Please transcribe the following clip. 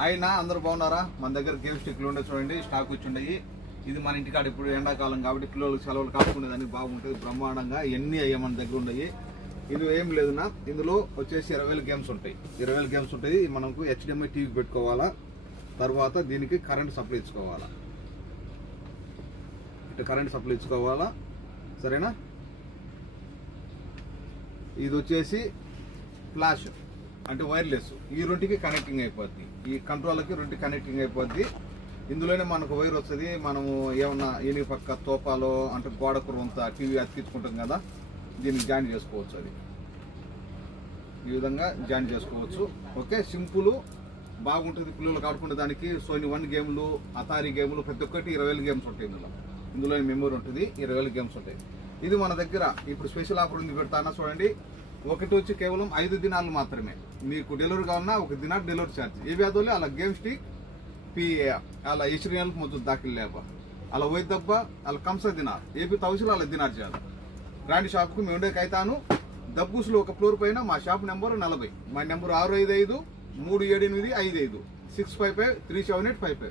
అయినా అందరూ బాగున్నారా? మన దగ్గర గేమ్ స్టిక్లు ఉండే చూడండి, స్టాక్ వచ్చి ఉండయి. ఇది మన ఇంటికాడ ఇప్పుడు ఎండాకాలం కాబట్టి పిల్లలకు సెలవులు కాచుకునేదానికి బాగుంటుంది, బ్రహ్మాండంగా ఎన్ని అయ్యా మన దగ్గర ఉండయి. ఇది ఏం లేదునా, ఇందులో వచ్చేసి 20,000 గేమ్స్ ఉంటాయి. 20,000 గేమ్స్ ఉంటాయి. మనకు HDMI టీవీ పెట్టుకోవాలా, తర్వాత దీనికి కరెంట్ సప్లై ఇచ్చుకోవాలా, ఇటు కరెంట్ సప్లై ఇచ్చుకోవాలా, సరేనా? ఇది వచ్చేసి ఫ్లాష్ అంటే వైర్లెస్, ఈ రెండుకి కనెక్టింగ్ అయిపోద్ది. ఈ కంట్రోల్కి రెండు కనెక్టింగ్ అయిపోద్ది. ఇందులోనే మనకు వైర్ వస్తుంది. మనము ఏమన్నా ఎన్ని పక్క తోపాలో అంటే గోడకు రొంత టీవీ అతికించుకుంటాం కదా, దీనికి జాయిన్ చేసుకోవచ్చు. అది ఈ విధంగా జాయిన్ చేసుకోవచ్చు. ఓకే, సింపుల్ బాగుంటుంది. పిల్లలకు ఆడుకునే దానికి సోనీ 1 గేమ్లు, అతారీ గేమ్లు, ప్రతి ఒక్కటి 20,000 గేమ్స్ ఉంటాయి. ఇందులో మెమరీ ఉంటుంది, 20,000 గేమ్స్ ఉంటాయి. ఇది మన దగ్గర ఇప్పుడు స్పెషల్ ఆఫర్ ఉంది, పెడతానా చూడండి. ఒకటి వచ్చి కేవలం 5 దినాలు మాత్రమే. మీకు డెలివరీ కావాలన్నా 1 దినాలు డెలివరీ ఛార్జ్. ఏ వ్యాధులు అలా గేమ్ స్టిక్ PA అలా ఇస్రియల్కి మొత్తం దాఖలు లేబ అలా పోయి తప్ప అలా కంస దినారు ఏపీ తౌసులు అలా దినారు చేయాలి. రాండి షాప్కు మేము ఉండేకైతాను దబ్బూసులో ఒక ఫ్లోర్ పైన. మా షాప్ నెంబర్ 40. మా నెంబర్ 655-378-55 655-378-55.